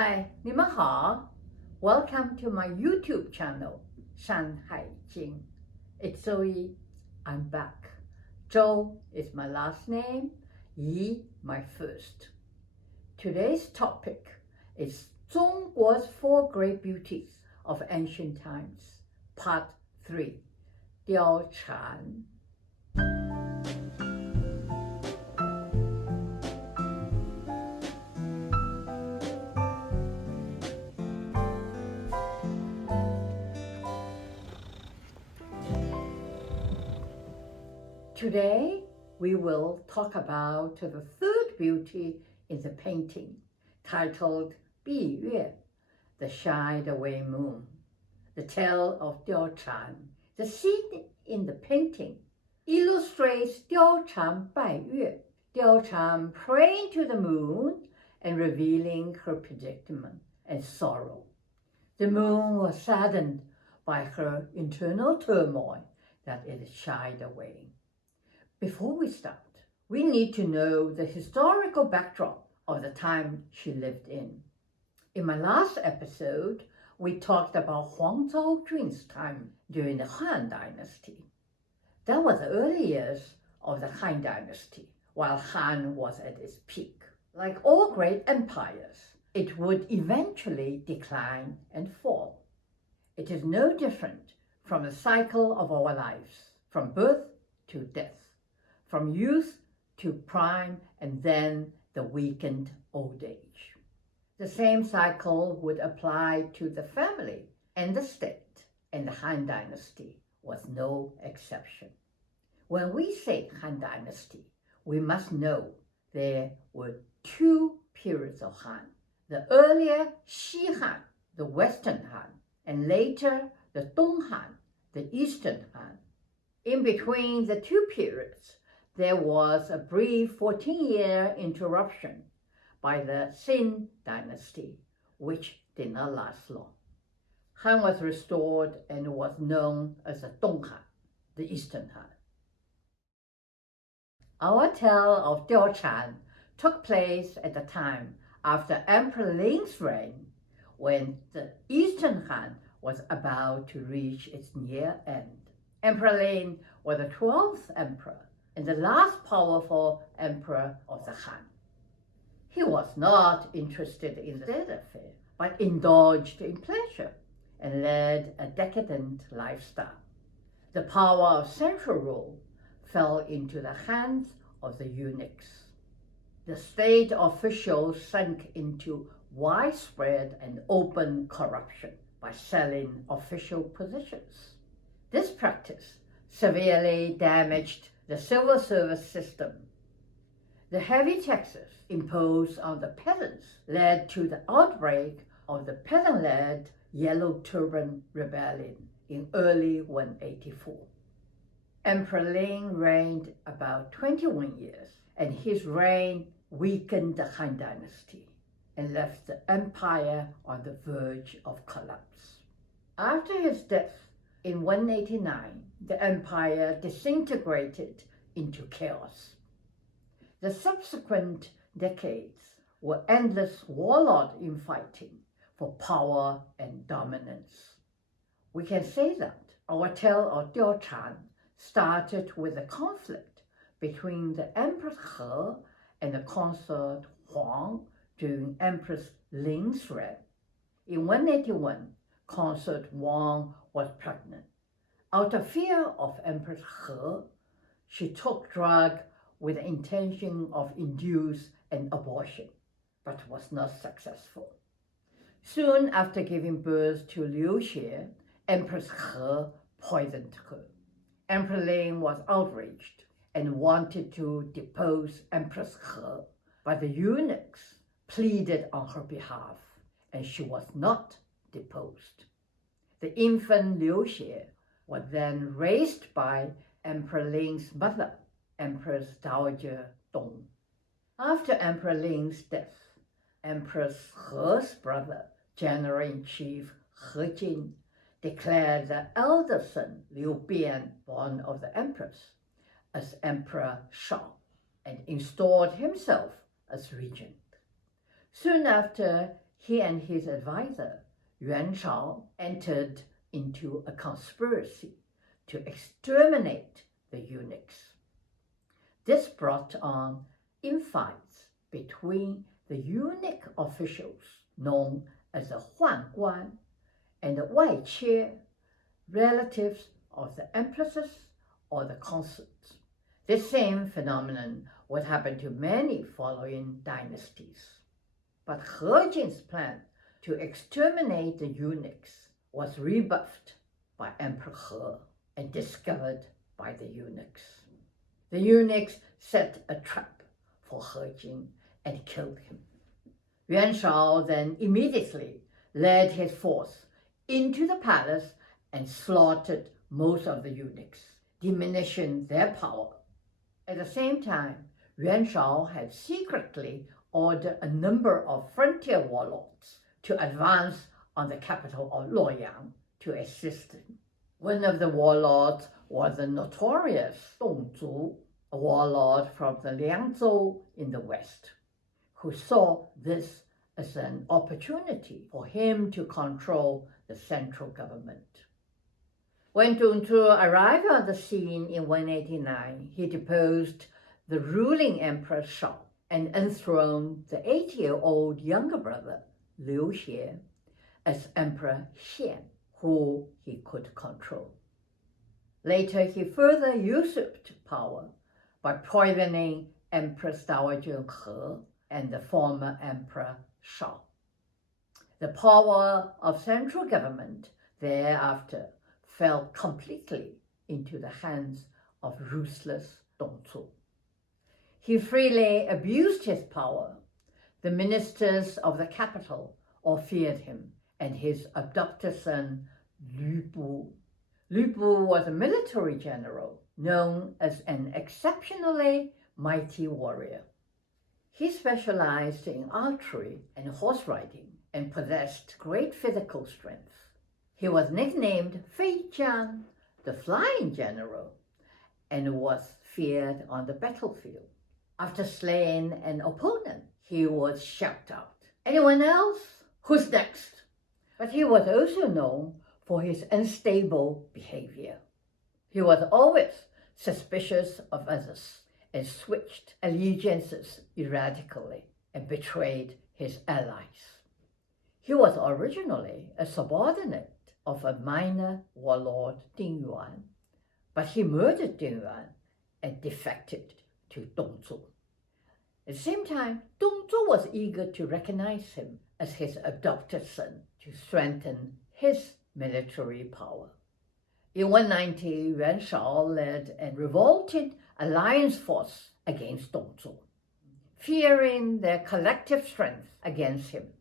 Hi, 你们好. Welcome to my YouTube channel, Shanghai Jing. It's Zoe. I'm back. Zhou is my last name, Yi my first. Today's topic is Zhongguo's 4 Great Beauties of Ancient Times, Part 3, Diao Chan. Today, we will talk about the third beauty in the painting, titled Bi Yue, the shied away moon. The tale of Diao Chan, the scene in the painting, illustrates Diao Chan Bai Yue, Diao Chan praying to the moon and revealing her predicament and sorrow. The moon was saddened by her internal turmoil that it shied away. Before we start, we need to know the historical backdrop of the time she lived in. In my last episode, we talked about Wang Zhaojun's time during the Han Dynasty. That was the early years of the Han Dynasty, while Han was at its peak. Like all great empires, it would eventually decline and fall. It is no different from the cycle of our lives, from birth to death, from youth to prime, and then the weakened old age. The same cycle would apply to the family and the state, and the Han Dynasty was no exception. When we say Han Dynasty, we must know there were 2 periods of Han. The earlier Xi Han, the Western Han, and later the Dong Han, the Eastern Han. In between the 2 periods, there was a brief 14-year interruption by the Xin dynasty, which did not last long. Han was restored and was known as the Dong Han, the Eastern Han. Our tale of Diao Chan took place at the time after Emperor Ling's reign, when the Eastern Han was about to reach its near end. Emperor Ling was the 12th emperor and the last powerful emperor of the Han. He was not interested in the state affair, but indulged in pleasure and led a decadent lifestyle. The power of central rule fell into the hands of the eunuchs. The state officials sank into widespread and open corruption by selling official positions. This practice severely damaged the civil service system. The heavy taxes imposed on the peasants led to the outbreak of the peasant-led Yellow Turban Rebellion in early 184. Emperor Ling reigned about 21 years, and his reign weakened the Han Dynasty and left the empire on the verge of collapse. After his death in 189, the empire disintegrated into chaos. The subsequent decades were endless warlord infighting for power and dominance. We can say that our tale of Diao Chan started with a conflict between the Empress He and the consort Huang during Empress Ling's reign. In 181, consort Wang was pregnant. Out of fear of Empress He, she took drug with the intention of induce an abortion, but was not successful. Soon after giving birth to Liu Xie, Empress He poisoned her. Emperor Ling was outraged and wanted to depose Empress He, but the eunuchs pleaded on her behalf, and she was not deposed. The infant Liu Xie was then raised by Emperor Ling's mother, Empress Dowager Dong. After Emperor Ling's death, Empress He's brother, General-in-Chief He Jin, declared the elder son, Liu Bian, born of the empress, as Emperor Shao, and installed himself as regent. Soon after, he and his advisor, Yuan Shao, entered into a conspiracy to exterminate the eunuchs. This brought on infights between the eunuch officials known as the Huanguan and the Waiqie, relatives of the empresses or the consorts. This same phenomenon would happen to many following dynasties. But He Jin's plan to exterminate the eunuchs was rebuffed by Emperor He and discovered by the eunuchs. The eunuchs set a trap for He Jin and killed him. Yuan Shao then immediately led his force into the palace and slaughtered most of the eunuchs, diminishing their power. At the same time, Yuan Shao had secretly ordered a number of frontier warlords to advance on the capital of Luoyang to assist him. One of the warlords was the notorious Dongzhu, a warlord from the Liangzhou in the west, who saw this as an opportunity for him to control the central government. When Dongzhu arrived on the scene in 189, he deposed the ruling Emperor Shao and enthroned the 8-year-old younger brother, Liu Xie, as Emperor Xian, who he could control. Later, he further usurped power by poisoning Empress Dowager He and the former Emperor Shao. The power of central government thereafter fell completely into the hands of ruthless Dongzhu. He freely abused his power. The ministers of the capital all feared him and his adopted son Lü Bu. Lü Bu was a military general known as an exceptionally mighty warrior. He specialized in archery and horse riding and possessed great physical strength. He was nicknamed Fei Jiang, the flying general, and was feared on the battlefield. After slaying an opponent, he would shout out, "Anyone else? Who's next?" But he was also known for his unstable behavior. He was always suspicious of others and switched allegiances erratically and betrayed his allies. He was originally a subordinate of a minor warlord, Ding Yuan, but he murdered Ding Yuan and defected to Dongzhu. At the same time, Dongzhu was eager to recognize him as his adopted son to strengthen his military power. In 190, Yuan Shao led a revolting alliance force against Dongzhu. Fearing their collective strength against him,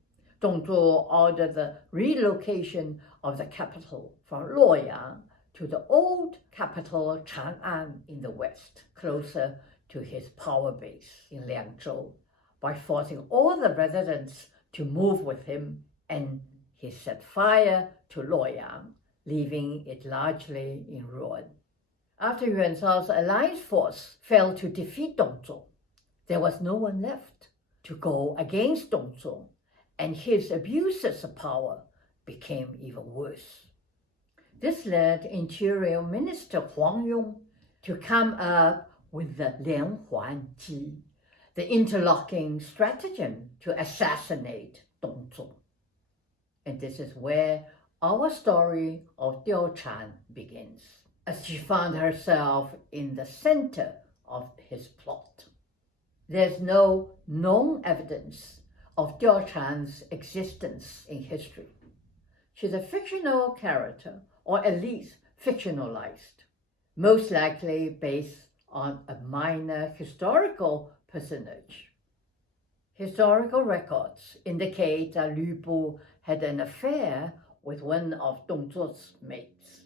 Dongzhu ordered the relocation of the capital from Luoyang to the old capital Chang'an in the west, closer to his power base in Liangzhou, by forcing all the residents to move with him, and he set fire to Luoyang, leaving it largely in ruin. After Yuan Shao's alliance force failed to defeat Dongzhu, there was no one left to go against Dongzhu, and his abuses of power became even worse. This led Interior Minister Huang Yong to come up with the Lianhuanji, the interlocking stratagem to assassinate Dongzhu. And this is where our story of Diao Chan begins, as she found herself in the center of his plot. There's no known evidence of Diao Chan's existence in history. She's a fictional character, or at least fictionalized, most likely based on a minor historical personage. Historical records indicate that Lü Bu had an affair with one of Dongzhu's mates.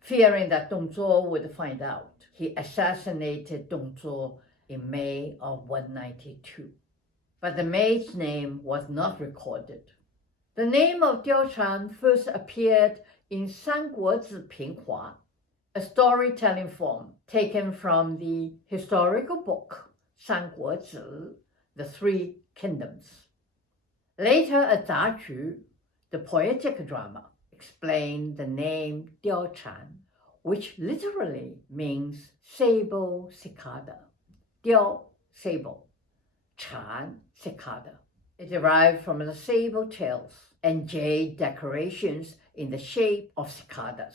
Fearing that Dongzhu would find out, he assassinated Dongzhu in May of 192. But the mate's name was not recorded. The name of Diao Chan first appeared in Sanguozi Pinghua, a storytelling form taken from the historical book Sanguozi, The Three Kingdoms. Later, a Zaju, the poetic drama, explained the name Diao Chan, which literally means sable cicada. Diao, sable. Chan, cicada. It derived from the sable tails and jade decorations in the shape of cicadas,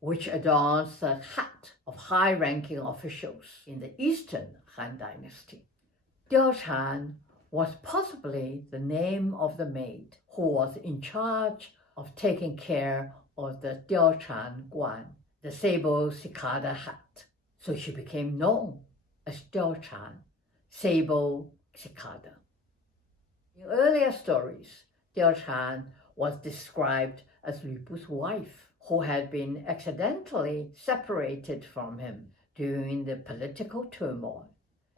which adorns the hat of high-ranking officials in the Eastern Han Dynasty. Diao Chan was possibly the name of the maid who was in charge of taking care of the Diao Chan Guan, the sable cicada hat, so she became known as Diao Chan, sable cicada. In earlier stories, Diao Chan was described as Lü Bu's wife, who had been accidentally separated from him during the political turmoil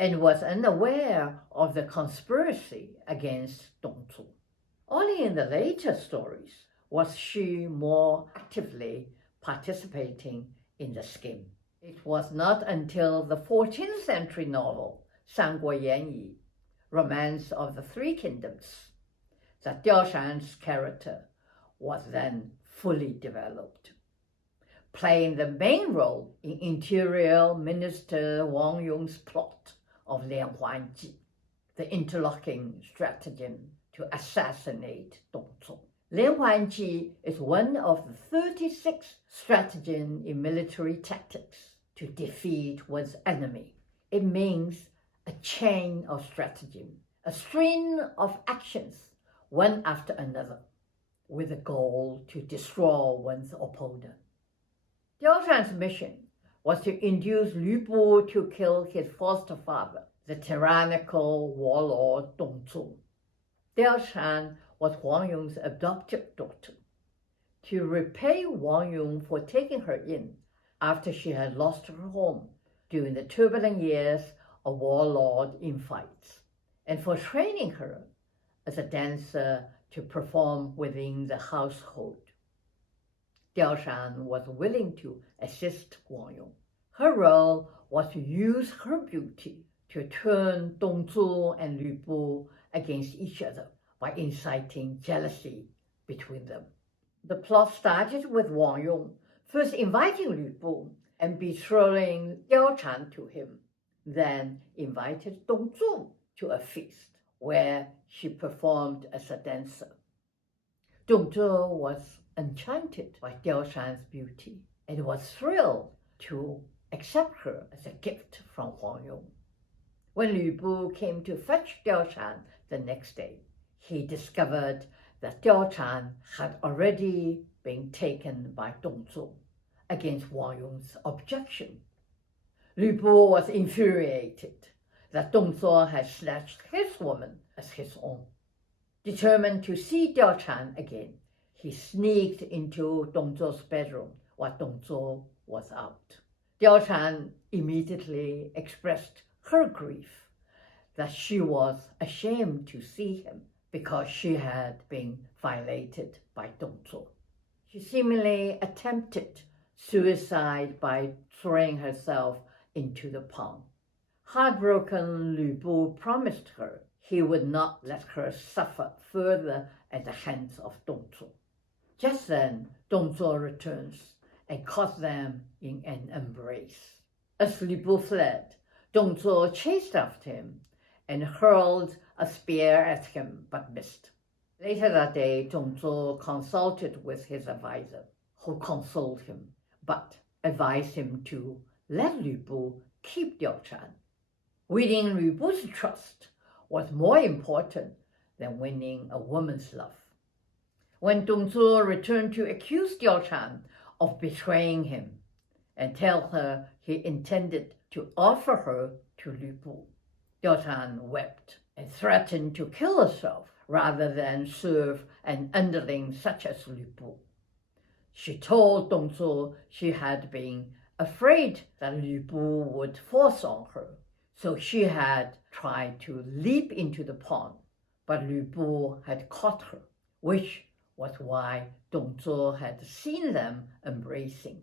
and was unaware of the conspiracy against Dongzhuo. Only in the later stories was she more actively participating in the scheme. It was not until the 14th century novel, 三国演义, Romance of the Three Kingdoms, that Diao Chan's character was then fully developed, playing the main role in Interior Minister Wang Yong's plot of Lianhuanji, the interlocking stratagem to assassinate Dongzhuo. Lianhuanji is one of the 36 stratagems in military tactics to defeat one's enemy. It means a chain of stratagem, a string of actions, one after another, with the goal to destroy one's opponent. Diao Chan's mission was to induce Lü Bu to kill his foster father, the tyrannical warlord Dongzhuo. Diao Chan was Wang Yong's adopted daughter. To repay Wang Yong for taking her in after she had lost her home during the turbulent years of warlord infights, and for training her as a dancer to perform within the household. Diao Chan was willing to assist Wang Yong. Her role was to use her beauty to turn Dongzhuo and Lü Bu against each other by inciting jealousy between them. The plot started with Wang Yong first inviting Lü Bu and betraying Diao Chan to him, then invited Dongzhuo to a feast where she performed as a dancer. Dongzhuo was enchanted by Diao Chan's beauty and was thrilled to accept her as a gift from Wang Yong. When Lü Bu came to fetch Diao Chan the next day, he discovered that Diao Chan had already been taken by Dongzhuo against Wang Yong's objection. Lü Bu was infuriated that Dongzhuo had snatched his woman as his own. Determined to see Diao Chan again, he sneaked into Dongzhuo's bedroom while Dongzhuo was out. Diao Chan immediately expressed her grief that she was ashamed to see him because she had been violated by Dongzhuo. She seemingly attempted suicide by throwing herself into the pond. Heartbroken, Lü Bu promised her he would not let her suffer further at the hands of Dongzhuo. Just then, Dongzhuo returns and caught them in an embrace. As Lü Bu fled, Dongzhuo chased after him and hurled a spear at him but missed. Later that day, Dongzhuo consulted with his advisor, who consoled him but advised him to let Lü Bu keep Diao Chan. Winning Lü Bu's trust was more important than winning a woman's love. When Dongzhuo returned to accuse Diao Chan of betraying him and tell her he intended to offer her to Lü Bu, Diao Chan wept and threatened to kill herself rather than serve an underling such as Lü Bu. She told Dongzhuo she had been afraid that Lü Bu would force on her, so she had tried to leap into the pond, but Lü Bu had caught her, which was why Dongzhuo had seen them embracing.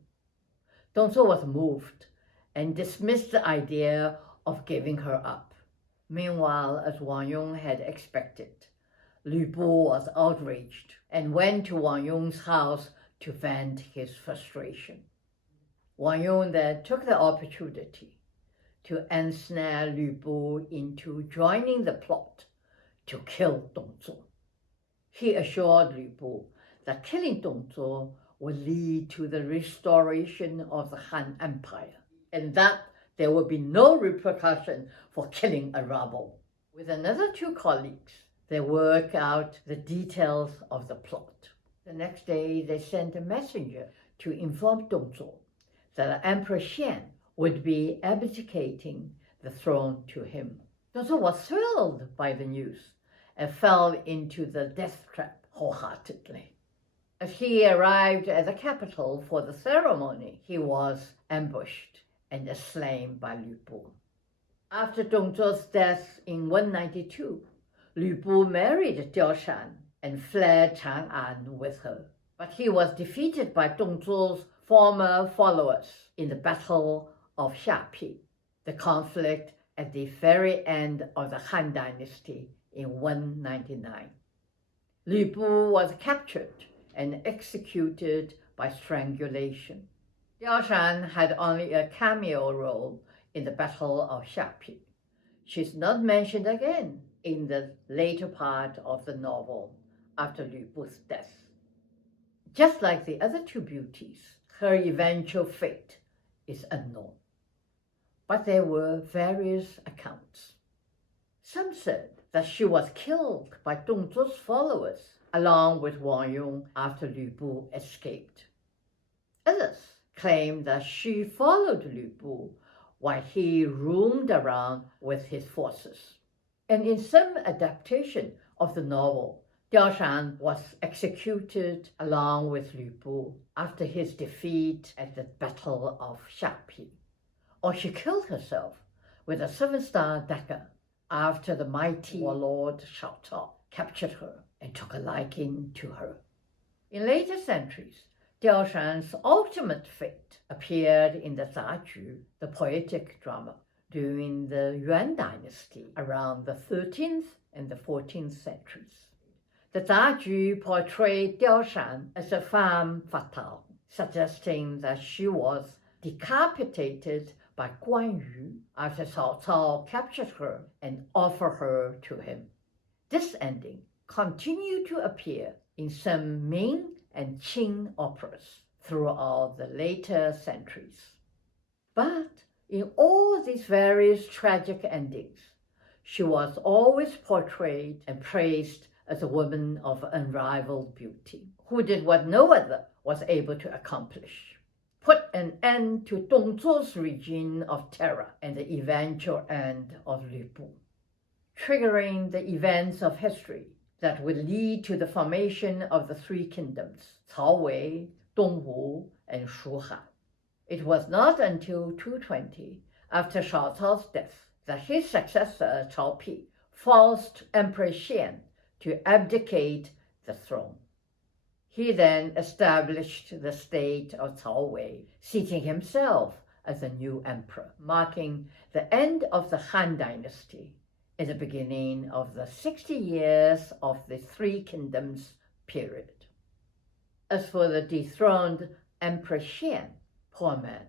Dongzhuo was moved and dismissed the idea of giving her up. Meanwhile, as Wang Yong had expected, Lü Bu was outraged and went to Wang Yong's house to vent his frustration. Wang Yong then took the opportunity to ensnare Lü Bu into joining the plot to kill Dongzhuo. He assured Lü Bu that killing Dongzhuo would lead to the restoration of the Han Empire, and that there would be no repercussion for killing a rebel. With another two colleagues, they worked out the details of the plot. The next day, they sent a messenger to inform Dongzhuo that Emperor Xian would be abdicating the throne to him. Dongzhuo was thrilled by the news and fell into the death trap wholeheartedly. As he arrived at the capital for the ceremony, he was ambushed and slain by Lü Bu. After Dongzhuo's death in 192, Lü Bu married Diao Chan and fled Chang'an with her. But he was defeated by Dongzhuo's former followers in the Battle of Xi, the conflict at the very end of the Han Dynasty in 199. Lü Bu was captured and executed by strangulation. Diao Chan had only a cameo role in the Battle of Xi. She's not mentioned again in the later part of the novel after Lü Bu's death. Just like the other two beauties, her eventual fate is unknown. But there were various accounts. Some said that she was killed by Dongzhuo's followers along with Wang Yong after Lü Bu escaped. Others claimed that she followed Lü Bu while he roamed around with his forces. And in some adaptation of the novel, Diao Chan was executed along with Lü Bu after his defeat at the Battle of Xi. Or she killed herself with a 7-star dagger after the mighty warlord Shao Cao captured her and took a liking to her. In later centuries, Diao Chan's ultimate fate appeared in the Zaju, the poetic drama, during the Yuan dynasty around the 13th and the 14th centuries. The Zaju portrayed Diao Chan as a femme fatale, suggesting that she was decapitated by Guan Yu after Cao Cao captured her and offered her to him. This ending continued to appear in some Ming and Qing operas throughout the later centuries. But in all these various tragic endings, she was always portrayed and praised as a woman of unrivaled beauty, who did what no other was able to accomplish: put an end to Dongzhuo's regime of terror and the eventual end of Lü Bu, triggering the events of history that would lead to the formation of the three kingdoms, Cao Wei, Dongwu, and Shu Han. It was not until 220, after Shao Cao's death, that his successor, Cao Pi, forced Emperor Xian to abdicate the throne. He then established the state of Cao Wei, seating himself as the new emperor, marking the end of the Han Dynasty and the beginning of the 60 years of the Three Kingdoms period. As for the dethroned Emperor Xian, poor man,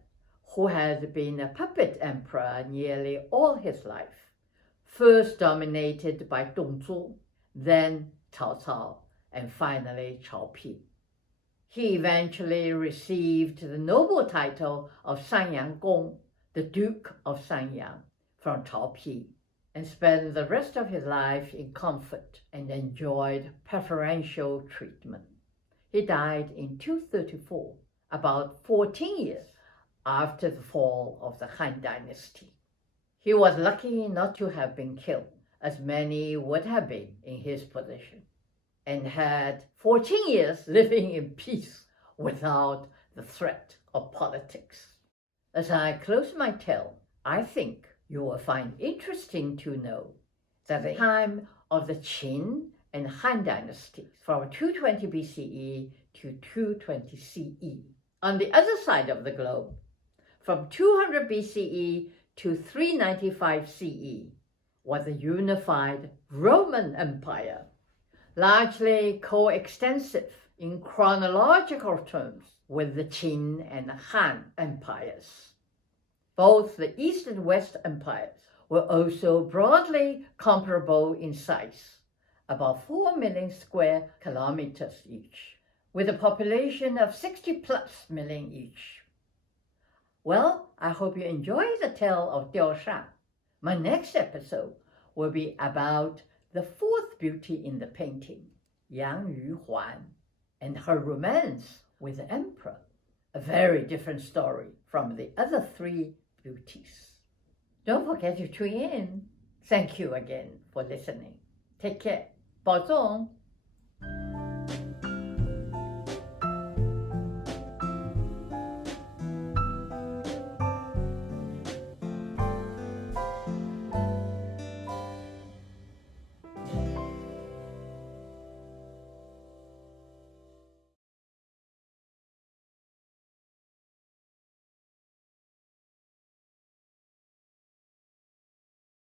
who had been a puppet emperor nearly all his life, first dominated by Dongzhuo, then Cao Cao, and finally Cao Pi. He eventually received the noble title of Sanyang Gong, the Duke of Sanyang, from Cao Pi, and spent the rest of his life in comfort and enjoyed preferential treatment. He died in 234, about 14 years after the fall of the Han Dynasty. He was lucky not to have been killed, as many would have been in his position, and had 14 years living in peace without the threat of politics. As I close my tale, I think you will find interesting to know that the time of the Qin and Han dynasties, from 220 BCE to 220 CE, on the other side of the globe, from 200 BCE to 395 CE, was a unified Roman Empire. largely coextensive in chronological terms with the Qin and Han empires. Both the East and West empires were also broadly comparable in size, about 4 million square kilometers each, with a population of 60+ million each. Well, I hope you enjoyed the tale of Diao Chan. My next episode will be about the fourth beauty in the painting, Yang Yuhuan, and her romance with the emperor. A very different story from the other three beauties. Don't forget to tune in. Thank you again for listening. Take care. 保重。